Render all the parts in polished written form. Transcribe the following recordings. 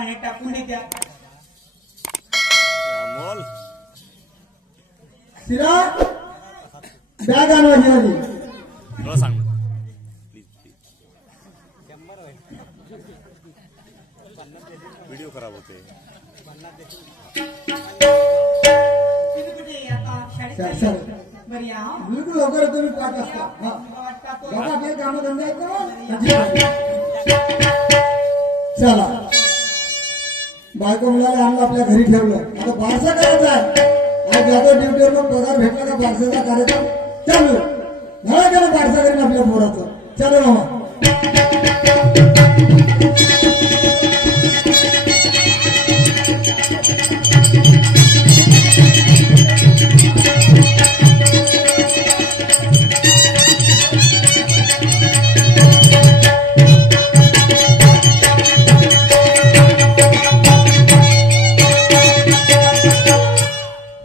पाण्यात टाकून दे त्या अमोल शिरा बॅग आणवायची आधी तुला सांग प्लीज व्हिडिओ खराब होते सर बिलकुल लवकर तुम्ही 5 वाजता बघा आपले काम धंदा आहेत ना चला बायको मुलाला आणलं आपल्या घरी ठेवलं आता बारसा करायचा आहे आज जातो ड्युटीवर मग पगार भेटला का बारसाचा कार्यक्रम चालू मला त्याला बारसा करेन आपल्या पोराचं चलो मामा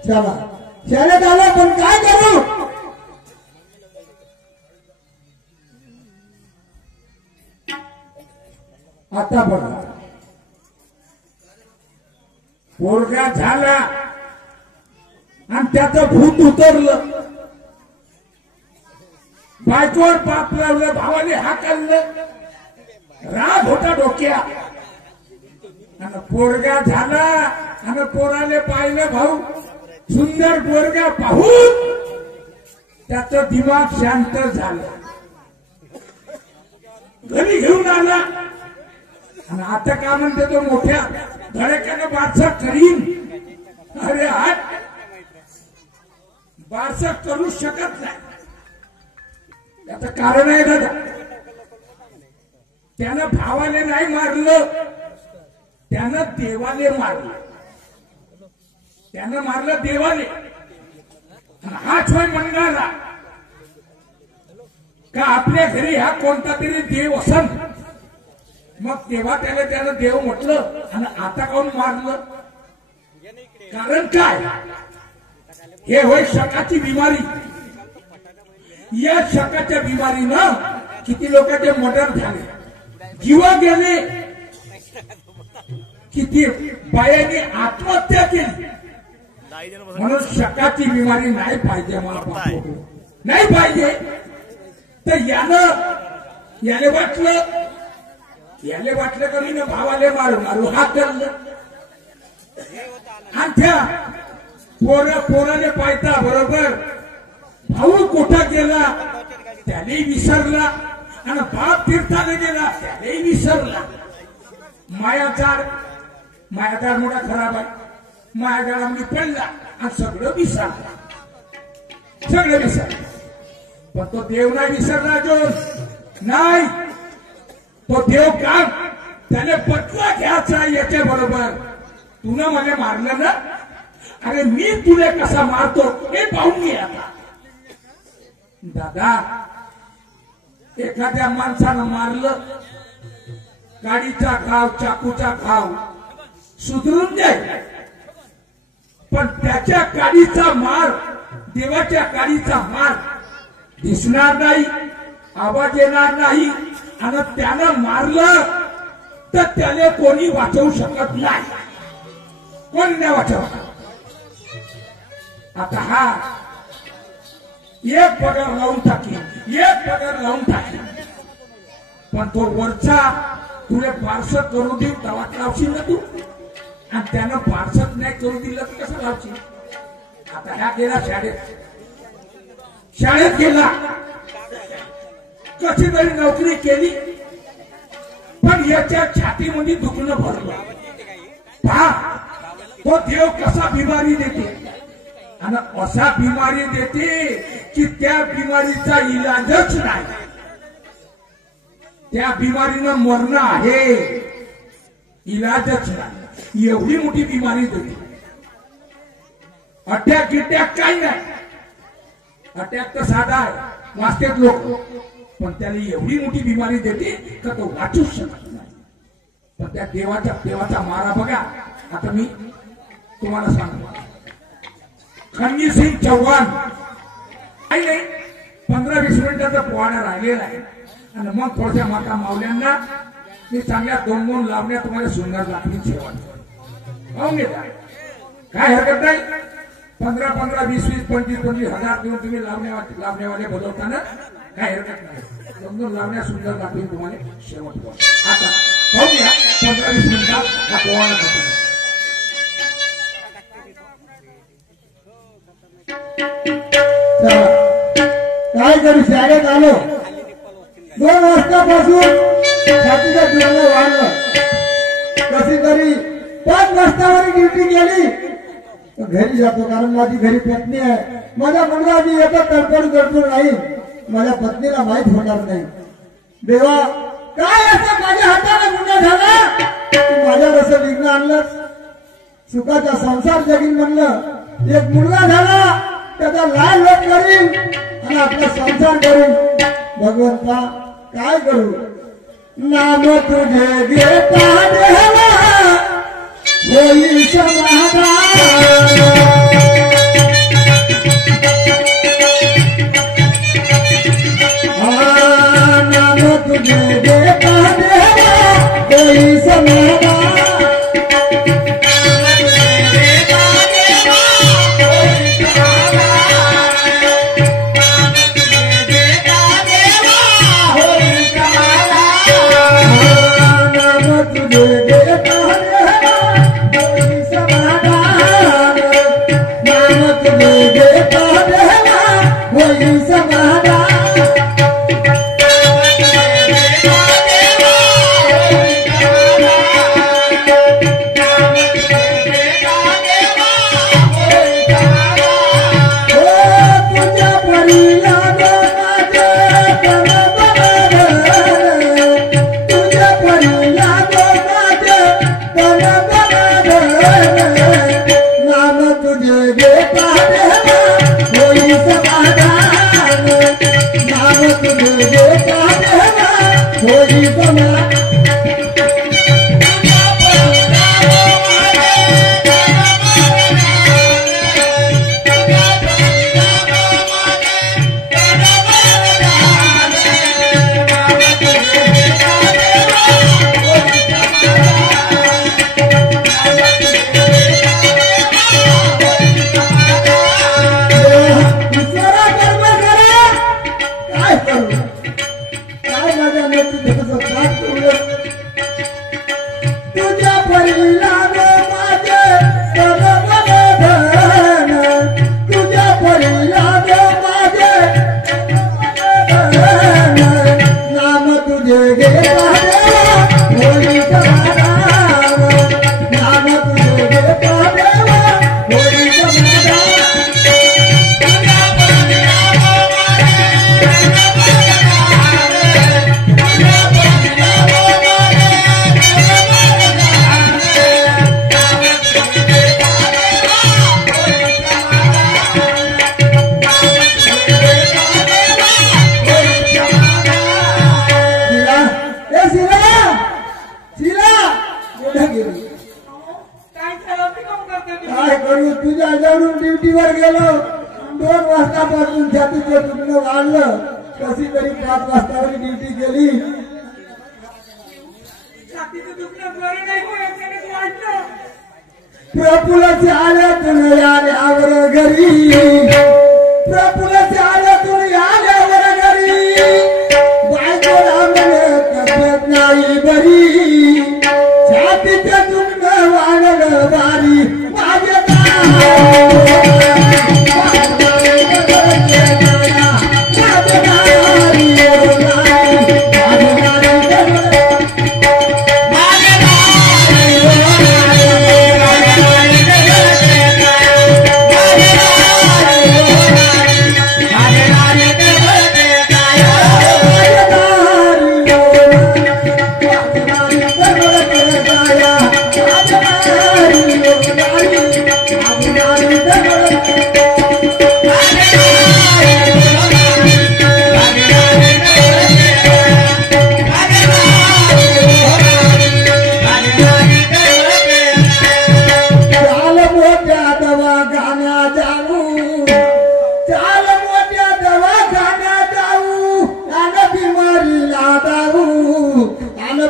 चला शाळेत आला पण काय करू आता बघा पोरगा झाला आणि त्याचं भूत उतरलं बायकोवर पाप लावलं भावाने हाकललं राग होता डोक्या आणि पोरगा झाला आणि पोराने पाहिलं भाऊ सुंदर पोरगा पाहून त्याचं दिमाग शांत झालं घरी घेऊन आला आणि आता का म्हणते तो मोठ्या धडक्यानं बारसा करीन अरे आज बारसा करू शकत नाही त्याचं कारण आहे दादा त्यानं भावाले नाही मारलं त्यानं देवाले मारलं त्यानं मारलं देवाले हा छोय म्हणणारा का आपल्या घरी हा कोणता तरी देव असन मग तेव्हा त्यानं देव म्हटलं आणि आता कोण मारलं कारण काय हे होय शकाची बिमारी या शकाच्या बिमारीनं किती लोकांचे मर्डर झाले जीव गेले किती बायांनी आत्महत्या केली म्हणून शकाची बिमारी नाही पाहिजे मला नाही पाहिजे तर याने वाटलं का मी भावाले मारू हात धरलं आणि त्या पोराने पाहता बरोबर भाऊ कुठं गेला त्याने विसरला आणि बाप तीर्थाने गेला त्याने विसरला मायाचार मोठा खराब आहे मायाजाळामध्ये पडला आणि सगळं विसरलं पण तो देव नाही विसरला अजून नाही तो देव का त्याने बदला घ्यायचा याच्या बरोबर तुला मला मारलं ना अरे मी तुला कसा मारतो हे पाहून घे आता दादा एखाद्या माणसानं मारलं गाडीचा घाव चाकूचा घाव सुधरून जाईल पण त्याच्या गाडीचा मार देवाच्या गाडीचा मार दिसणार नाही आवाज येणार नाही आणि त्यानं मारलं तर त्याला कोणी वाचवू शकत नाही कोणी नाही वाचवणार आता हा एक पगार लावून टाकी पण तो वरचा तुला पार्सल करू देऊ तवा लावशील ना तू आणि त्यानं पार्सल नाही करू दिलं तर कसं लावशील आता ह्या गेला शाळेत गेला कशी तरी नोकरी केली पण याच्या छातीमध्ये दुखणं भरलं पहा तो देव कसा बिमारी देते आणि असा बिमारी देते की त्या बिमारीचा इलाजच नाही त्या बिमारीनं मरणं आहे इलाजच नाही एवढी मोठी बिमारी देते अटॅक गिटॅक काही नाही अटॅक तर साधा आहे वाचतेच लोक पण त्याला एवढी मोठी बिमारी देते का तो वाचूच शकत नाही पण त्या देवाचा मारा बघा आता मी तुम्हाला सांगतो खंजीर सिंग चौहान काही नाही 15-20 मिनिटाचा पोवाडा राहिलेला आहे आणि मग थोड्या माता मावल्यांना मी चांगल्या 2-2 लावण्या तुम्हाला सुंदर दाखवीन शेवट पाहून घेता काय हरकत नाही 15-15, 20-20, 25-25 हजार देऊन तुम्ही लावण्यावाले बोलवताना काय हरकत नाही 2-2 लावण्या सुंदर दाखवीन तुम्हाला शेवट आता पाहूया 15-20 मिनिटात हा पोवाडा होतो काय करू शाळेत आलो 2 वाजतापासून छातीच्या दुराला वाढलं कशी तरी 5 वाजतावर ड्युटी गेली घरी जातो कारण माझी घरी पत्नी आहे माझा मुलगा मी येतो तडफड नाही माझ्या पत्नीला माहीत होणार नाही देवा काय असं माझ्या हाताने गुन्हा झाला तू माझ्यावर असं विघ्न आणलं सुखाचा संसार जगीन म्हणलं एक मुलगा झाला त्याचा लाल लोट करीन आणि आपला संसार करीन भगवंता काय करू नाम तुझे घेता देवा होई समाधान नाम तुझे घेता देवा होई समाधान काय करू तुझ्या जवळून ड्युटीवर गेलो 2 वाजतापासून छातीचं दुखणं वाढलं कशी तरी 5 वाजतावर ड्युटी केली प्रफुल्लाच्या आल्यातून आल्यावर घरी प्रफुल्लाच्या आल्यातून आल्यावर घरी बायकोला म्हणत तब्येत नाही बरी छातीच्या दुखणं वाढलं बारी माझ्या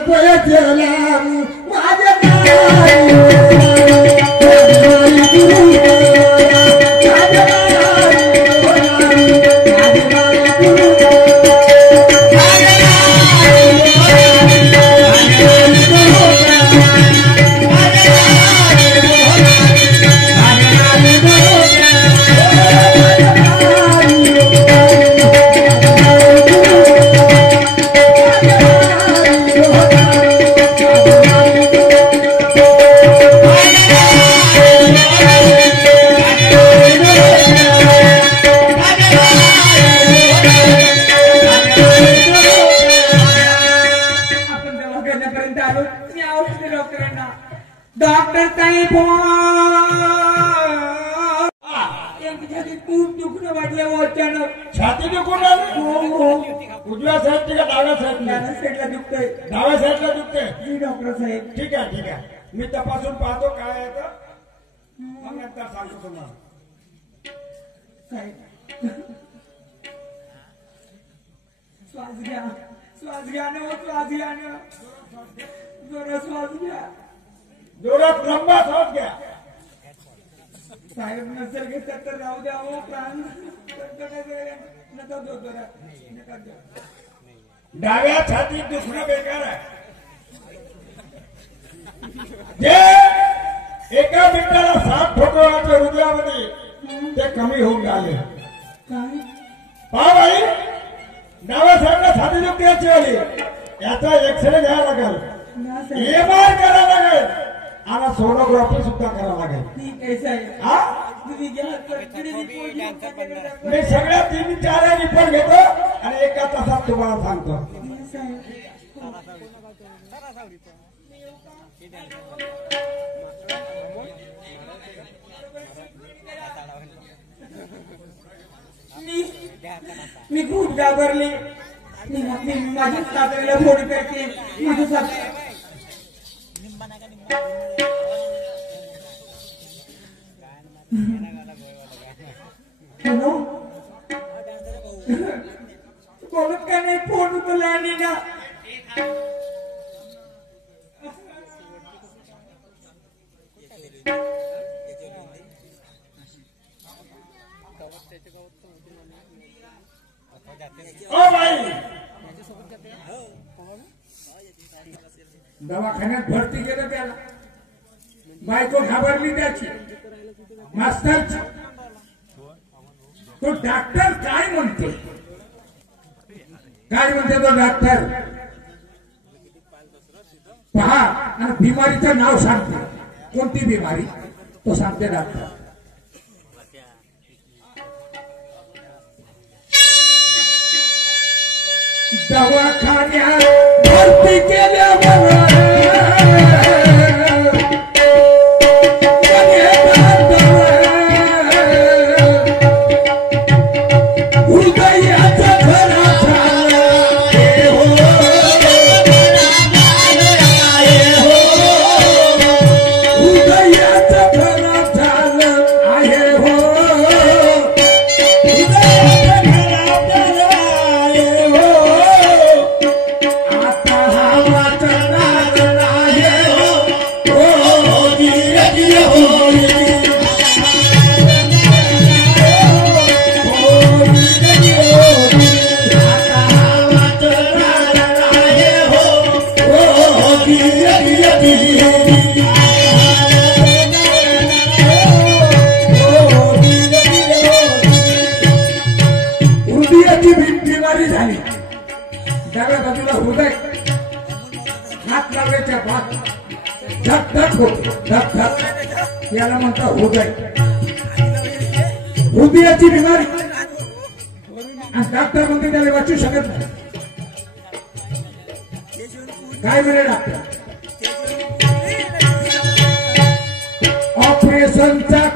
करतोय चला माझ्या डॉक्टर ताई खूप दुखणं वाटलं अचानक. छाती दुखून राहिली? उजव्या साईडची का डाव्या साईडला? डाव्या साईडला दुखतंय. डाव्या साईडला दुखते. जी डॉक्टर साहेब. ठीक आहे मी तपासून पाहतो काय आहे तर मग नंतर सांगतो तुम्हाला. साहेब श्वास घ्या ना, श्वास घ्या ना, जोरात श्वास घ्या. जोरात लंबा श्वास घ्या. साहेब नसेल घेतात तर राहू द्या. हो प्राण नका देऊ जरा, नका द्या. डाव्या छातीत दुखणं बेकार आहे. जे एका मिनिटाला 7 ठोकराच्या हृदयामध्ये ते कमी होऊन राहिले. काय पहा बाई, डाव्या साईडला छाती दुखण्याची आली. याचा एक्सरे घ्यावा लागेल, ना साहेब. एमआर करावं लागेल आणि सोनोग्राफी सुद्धा करावं लागेल. ठीक आहे साहेब. हा तुम्ही घ्या सरकारी रिपोर्ट. मी सगळ्या 3-4 रिपोर्ट घेतो आणि एका तासात तुम्हाला सांगतो. मी खूप घाबरले. मी माझ्या सासऱ्याला फोन करते. माझ्या सासऱ्या हॅलो बोलत का नाही? फोन उचलला आणि ना ओ बाई, दवाखान्यात भरती केलं त्याला. बायको घाबरली त्याची, मास्तरची. तो डॉक्टर काय म्हणते तो डॉक्टर? पहा आणि बिमारीचं नाव सांगते. कोणती बिमारी तो सांगते डॉक्टर. दवाखान्यात भरती केल्यावर बिमारी झाली. डाव्या बाजूला हृदय, हात लावल्याच्या बाद धक धक होत, धक धक, याला म्हणतात हृदय. हृदयाची बिमारी. आणि डॉक्टर म्हणते त्याला वाचू शकत नाही. काय म्हणे डॉक्टर? ऑपरेशनचा